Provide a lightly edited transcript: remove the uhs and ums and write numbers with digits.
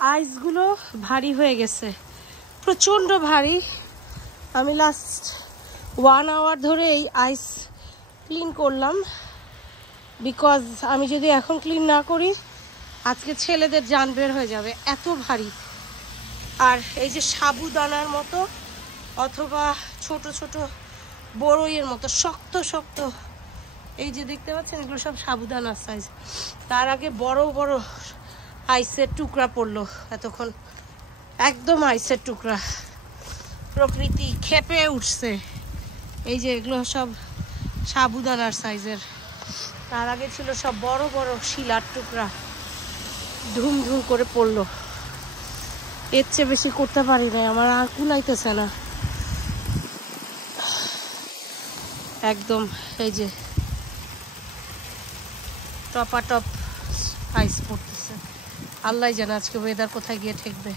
আইসগুলো ভারী হয়ে গেছে, প্রচণ্ড ভারী। আমি লাস্ট 1 আওয়ার ধরে এই আইস ক্লিন করলাম, বিকজ আমি যদি এখন ক্লিন না করি আজকে ছেলেদের জান বের হয়ে যাবে, এত ভারী। আর এই যে সাবুদানার মতো অথবা ছোট ছোট বড়ইয়ের মতো শক্ত শক্ত, এই যে দেখতে পাচ্ছেন এগুলো সব সাবুদানার সাইজ। তার আগে বড় বড় আইসের টুকরা পড়লো এতক্ষণ, একদম আইসের টুকরা। প্রকৃতি খেপে উঠছে। এই যে এগুলো সব সাবুদানার সাইজের, তার আগে ছিল সব বড় বড় শিলার টুকরা, ধুম ধুম করে পড়লো। এর চেয়ে বেশি করতে পারি না, আমার আর কুলাইতেছে না একদম। এই যে টপাটপ আইস পড়তেছে, আল্লাহ জানে আজকে ওয়েদার কোথায় গিয়ে ঠেকবে।